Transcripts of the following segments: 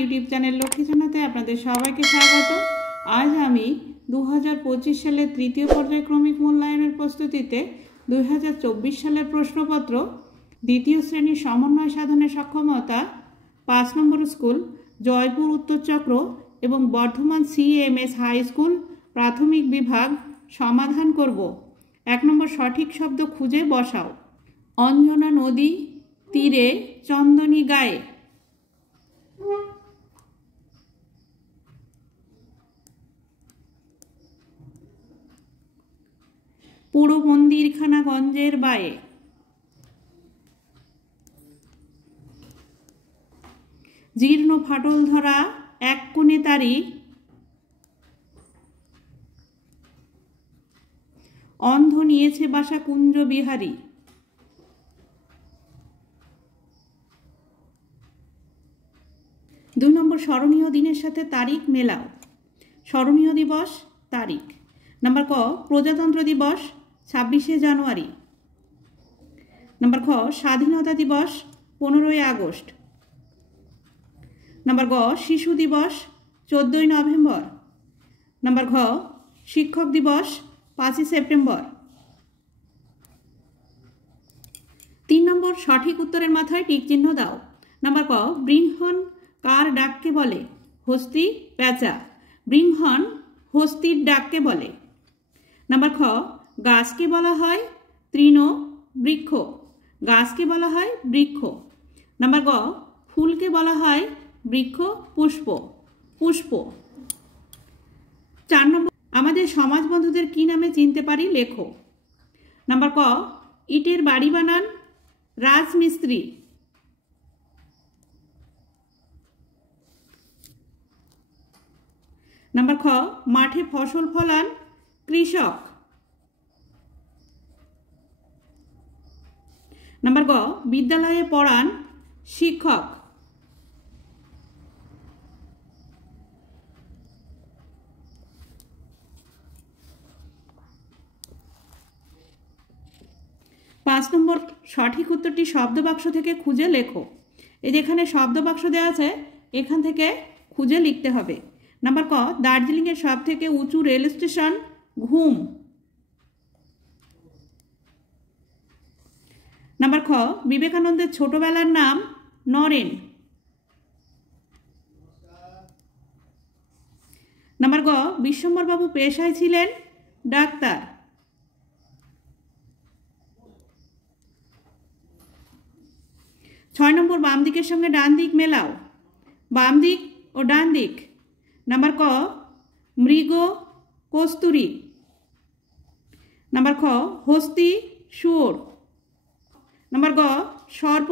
YouTube channel Lakshmi জানাতে আপনাদের সবাইকে স্বাগত। আজ আমি 2025 সালের তৃতীয় পর্যায়ক্রমিক মূল্যায়নের প্রস্তুতিতে 2024 সালের প্রশ্নপত্র দ্বিতীয় শ্রেণীর সমন্বয় সাধনে সক্ষমতা 5 নম্বর স্কুল জয়পুর উত্তর চক্র এবং বর্ধমান CMS হাই স্কুল প্রাথমিক বিভাগ সমাধান করব। 1 নম্বর সঠিক শব্দ খুঁজে বসাও। অঞ্জনা নদী তীরে চন্দনী গায়ে। পুরো মন্দিরখানা গঞ্জের বায়ে। জীর্ণ ফাটল ধরা এক কোণে তারি অন্ধ নিয়েছে বাসা কুঞ্জ বিহারী। 2 নম্বর স্মরণীয় দিনের সাথে তারিখ মেলাও। স্মরণীয় দিবস তারিখ। নাম্বার ক প্রজাতন্ত্র দিবস 26শে জানুয়ারি। নাম্বার খ স্বাধীনতা দিবস 15ই আগস্ট। নাম্বার গ শিশু দিবস 14ই নভেম্বর। নাম্বার ঘ শিক্ষক দিবস 5ই সেপ্টেম্বর। 3 নম্বর সঠিক উত্তরের মাথায় টিক চিহ্ন দাও। নাম্বার ক বৃহন কার ডাককে বলে? হস্তি পেঁচা। বৃহন হস্তির ডাককে বলে। নাম্বার খ গাছকে বলা হয় তৃণ বৃক্ষ। গাছকে বলা হয় বৃক্ষ। নাম্বার গ ফুলকে বলা হয় বৃক্ষ পুষ্প পুষ্প। 4 নম্বর আমাদের সমাজ বন্ধুদের কি নামে চিনতে পারি লেখো। নাম্বার ক ইটের বাড়ি বানান রাজমিস্ত্রি। নাম্বার খ মাঠে ফসল ফলান কৃষক। নাম্বার গ বিদ্যালয়ে পড়ান শিক্ষক। পাঁচ নম্বর সঠিক উত্তরটি শব্দ বাক্স থেকে খুঁজে লেখো। এই যেখানে শব্দ বাক্স দেওয়া আছে এখান থেকে খুঁজে লিখতে হবে। নাম্বার ক দার্জিলিংয়ের সব থেকে উঁচু রেল স্টেশন ঘুম। নাম্বার খ বিবেকানন্দের ছোটবেলার নাম নরেন। নাম্বার গ বিশ্বম্বরবাবু পেশায় ছিলেন ডাক্তার। ছয় নম্বর বাম দিকের সঙ্গে ডান দিক মেলাও। বাম দিক ও ডান দিক। নাম্বার ক মৃগ কস্তুরী। নাম্বার খ হস্তি শুয়োর। নাম্বার গ সর্প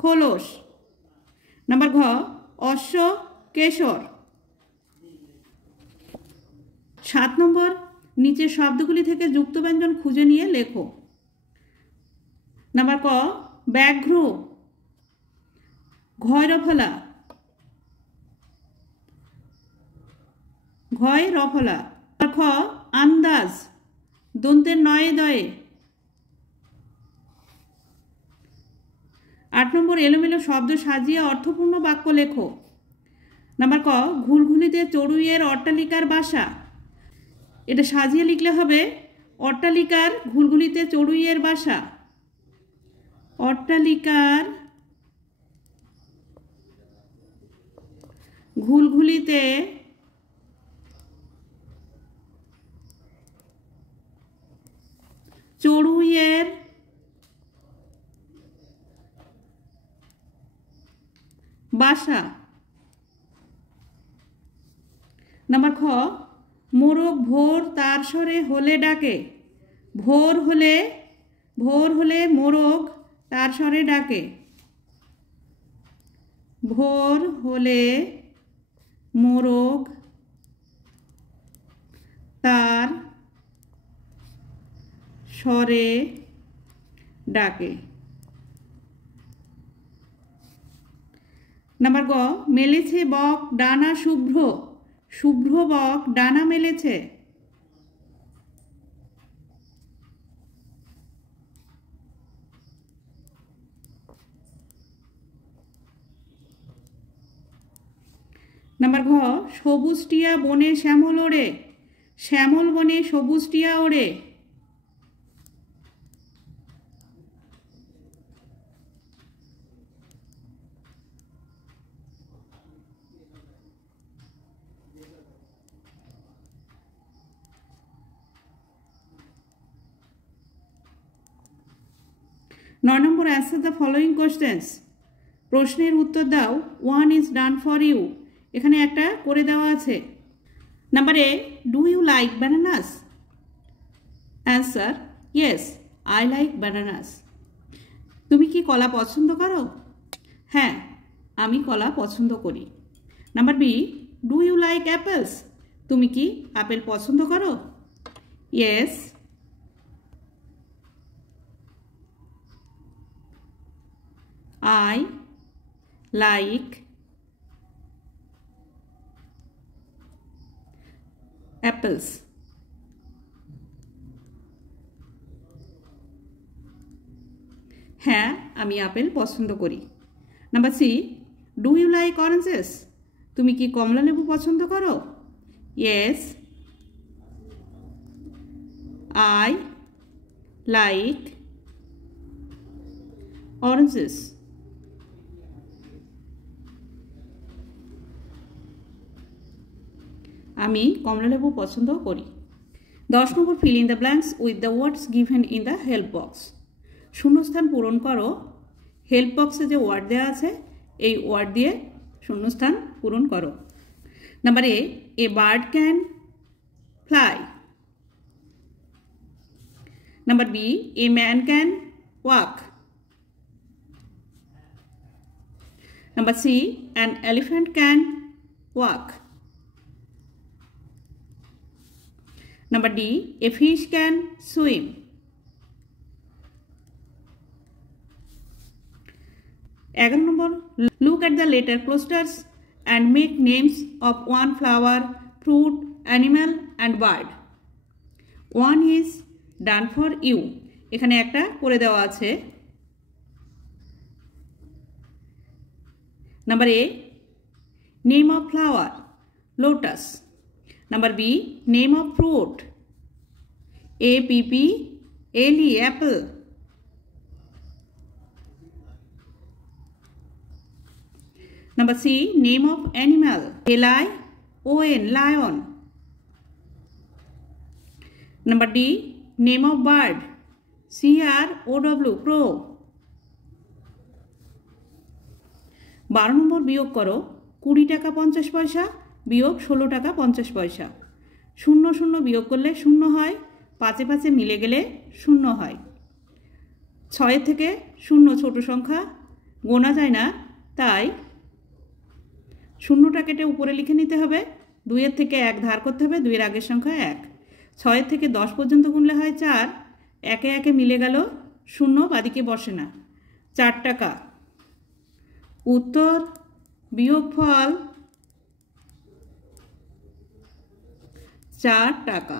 খোলস। নাম্বার ঘ অশ্ব কেশর। 7 নম্বর নিচের শব্দগুলি থেকে যুক্ত ব্যঞ্জন খুঁজে নিয়ে লেখো। নাম্বার ক ব্যাঘ্র ঘয় রফলা ঘয় রফলা। খ আন্দাজ দন্তের নয়ে দয়ে। 8 নম্বর এলোমেলো শব্দ সাজিয়ে অর্থপূর্ণ বাক্য লেখো। নাম্বার ক ঘুলঘুলিতে চড়ুইয়ের অট্টালিকার বাসা। এটা সাজিয়ে লিখলে হবে অট্টালিকার ঘুলঘুলিতে চড়ুইয়ের বাসা। অট্টালিকার ঘুলঘুলিতে চড়ুইয়ের বাসা। নাম্বার খ মোরগ ভোর তার স্বরে হলে ডাকে। ভোর হলে মোরগ তার স্বরে ডাকে। ভোর হলে মোরগ তার স্বরে ডাকে। নাম্বার গ মেলেছে বক ডানা শুভ্র। শুভ্র বক ডানা মেলেছে। নাম্বার ঘ, সবুজ টিয়া বনে শ্যামল ওড়ে, শ্যামল বনে সবুজ টিয়া ওড়ে। নয় নম্বর, অ্যান্সার দ্য ফলোয়িং কোয়েশ্চেন্স। প্রশ্নের উত্তর দাও। One is done for you, এখানে একটা করে দেওয়া আছে। Number A, do you like bananas? Answer, yes I like bananas. তুমি কি কলা পছন্দ করো? হ্যাঁ, আমি কলা পছন্দ করি। Number B, do you like apples? তুমি কি আপেল পছন্দ করো? Yes I like apples. হ্যাঁ, আমি আপেল পছন্দ করি। Number C, do you like oranges? তুমি কি কমলা লেবু পছন্দ করো? Yes I like oranges. আমি কমলা লেবু পছন্দ করি। 10 number, fill in the blanks with the words given in the help box. শূন্যস্থান পূরণ করো। হেল্প বক্সে যে ওয়ার্ড দেওয়া আছে এই ওয়ার্ড দিয়ে শূন্যস্থান পূরণ করো। Number A bird can fly. Number B, a man can walk. Number C, an elephant can walk. Number D, a fish can swim. Number, look at the letter clusters and make names of one flower, fruit, animal and bird. One is done for you. এখানে একটা করে দেওয়া আছে। Number A, name of flower, lotus. Number B, name of fruit, apple, apple. Number C, name of animal, lion, lion. Number D, name of bird, crow, crow. 12 নম্বর, বিয়োগ করো। 20 টাকা 50 পয়সা বিয়োগ 16 টাকা 50 পয়সা। 0 0 বিয়োগ করলে 0 হয়, 5 5 মিলে গেলে 0 হয়। 6 থেকে 0 ছোট সংখ্যা, গোনা যায় না, তাই 0টা কেটে উপরে লিখে নিতে হবে। 2 থেকে 1 ধার করতে হবে, 2 এর আগের সংখ্যা 1। 6 থেকে 10 পর্যন্ত গুনলে হয় 4, একে একে মিলে গেল, 0 বাদিকে বসে না। 4 টাকা। উত্তর বিয়োগফল 4 টাকা।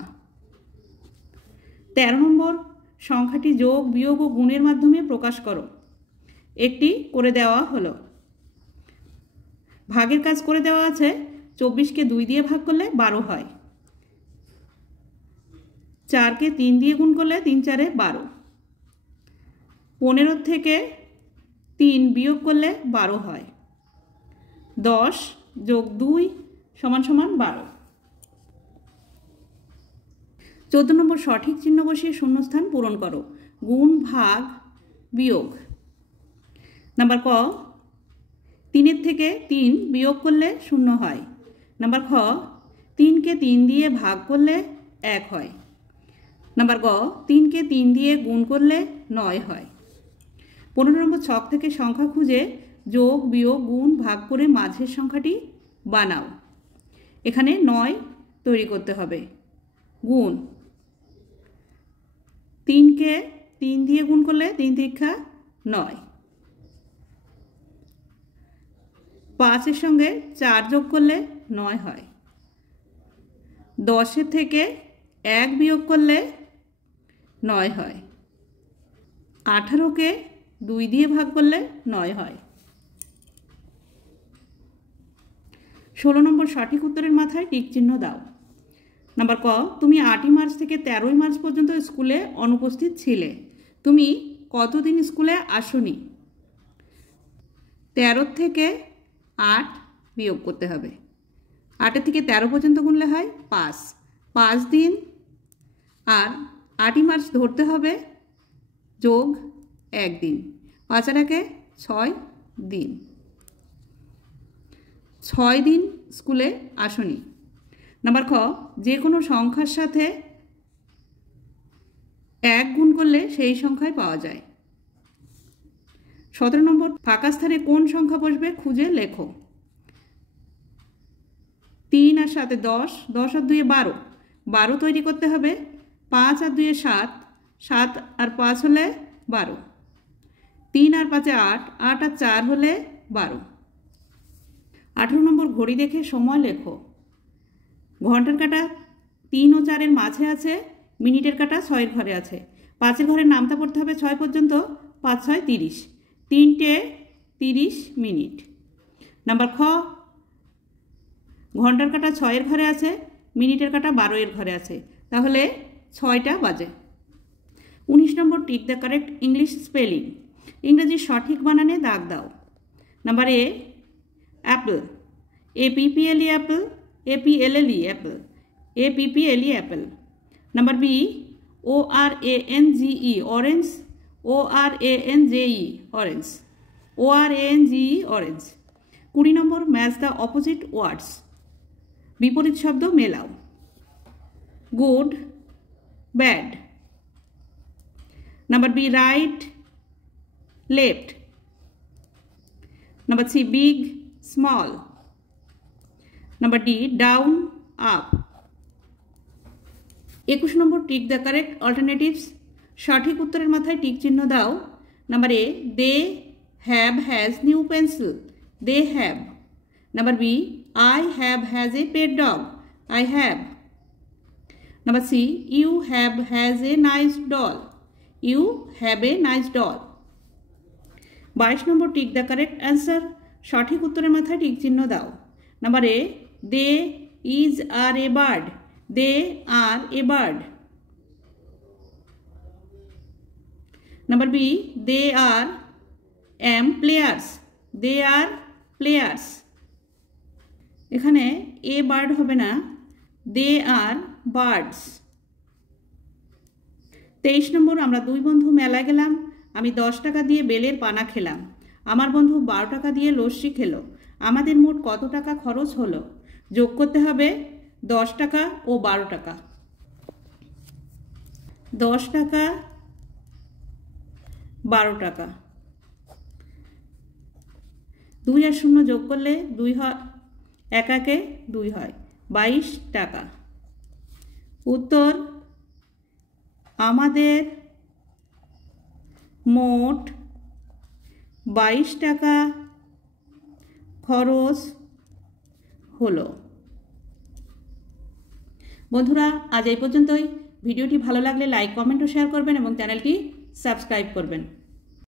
13 নম্বর, সংখ্যাটি যোগ বিয়োগ ও গুণের মাধ্যমে প্রকাশ করো। একটি করে দেওয়া হলো। ভাগের কাজ করে দেওয়া আছে। 24কে 2 দিয়ে ভাগ করলে 12 হয়। 4কে 3 দিয়ে গুণ করলে 3 4 12। 15 থেকে 3 বিয়োগ করলে 12 হয়। 10 যোগ 2 সমান সমান 12। 14 নম্বর, সঠিক চিহ্ন বসিয়ে শূন্যস্থান পূরণ করো। গুণ, ভাগ, বিয়োগ। নাম্বার ক, 3 থেকে 3 বিয়োগ করলে 0 হয়। নাম্বার খ, 3কে 3 দিয়ে ভাগ করলে 1 হয়। নাম্বার গ, 3কে 3 দিয়ে গুণ করলে 9 হয়। 15 নম্বর, ছক থেকে সংখ্যা খুঁজে যোগ বিয়োগ গুণ ভাগ করে মাঝের সংখ্যাটি বানাও। এখানে 9 তৈরি করতে হবে। গুণ, 3কে 3 দিয়ে গুণ করলে 3 তিরিক্ষা 9। 5-এর সঙ্গে 4 যোগ করলে 9 হয়। 10-এর থেকে 1 বিয়োগ করলে 9 হয়। 18কে 2 দিয়ে ভাগ করলে 9 হয়। 16 নম্বর সঠিক উত্তরের মাথায় টিক চিহ্ন দাও। নাম্বার ক, তুমি 8ই মার্চ থেকে 13ই মার্চ পর্যন্ত স্কুলে অনুপস্থিত ছিলে। তুমি কতদিন স্কুলে আসোনি? 13 থেকে 8 বিয়োগ করতে হবে। 8 থেকে 13 পর্যন্ত গুনলে হয় 5 দিন, আর 8ই মার্চ ধরতে হবে যোগ 1 দিন, 5 আর 1 6 দিন। 6 দিন স্কুলে আসোনি। নাম্বার খ, যে কোনো সংখ্যার সাথে 1 গুণ করলে সেই সংখ্যায় পাওয়া যায়। 17 নম্বর, ফাঁকা স্থানে কোন সংখ্যা বসবে খুঁজে লেখো। 3 আর 7 10, 10 আর 2 12, 12 তৈরি করতে হবে। 5 আর 2 7, 7 আর 5 হলে 12। 3 আর 5 8, 8 আর 4 হলে 12। 18 নম্বর, ঘড়ি দেখে সময় লেখো। ঘন্টার কাঁটা 3 ও 4 এর মাঝে আছে, মিনিটের কাঁটা 6 এর ঘরে আছে। 5 এর ঘরের নামতা পড়তে হবে 6 পর্যন্ত। 5 6 30, 3টে 30 মিনিট। নাম্বার খ, ঘন্টার কাঁটা 6 এর ঘরে আছে, মিনিটের কাঁটা 12 এর ঘরে আছে, তাহলে 6টা বাজে। 19 number, tick the correct English spelling. ইংরেজি সঠিক বানানে দাগ দাও। Number A, apple, APPLE apple, APLLE apple, APPLE apple. Number B, ORANGE orange, ORANGE orange, ORANGE orange. 20 number, match the opposite words. বিপরীত শব্দ মেলাও। Good, bad. Number B, right, left. Number C, big, small. Number D, down, up. 21 number, tick the correct alternatives. সঠিক উত্তরের মাথায় tick চিহ্ন দাও। Number A, they have has new pencil, they have. Number B, I have has a pet dog, I have. Number C, you have has a nice doll, you have a nice doll. 22 নম্বর, tick the correct answer. সঠিক উত্তরের মাথায় tick চিহ্ন দাও। Number A, they is are a bird, they are a bird. Number B, they are am players, they are players. এখানে a bird হবে না, দে আর birds. 23 নম্বর, আমরা 2 বন্ধু মেলায় গেলাম। আমি 10 টাকা দিয়ে বেলের পানা খেলাম, আমার বন্ধু 12 টাকা দিয়ে লস্যি খেলো। আমাদের মোট কত টাকা খরচ হলো? যোগ করতে হবে 10 টাকা ও 12 টাকা। 10 টাকা 12 টাকা, 2 আর 0 যোগ করলে 2 হয়, 1 একে 2 হয়, 22 টাকা। উত্তর, আমাদের মোট 22 টাকা খরচ হলো। বন্ধুরা, আজ এই পর্যন্তই। ভিডিওটি ভালো লাগলে লাইক, কমেন্ট ও শেয়ার করবেন এবং চ্যানেলটি সাবস্ক্রাইব করবেন।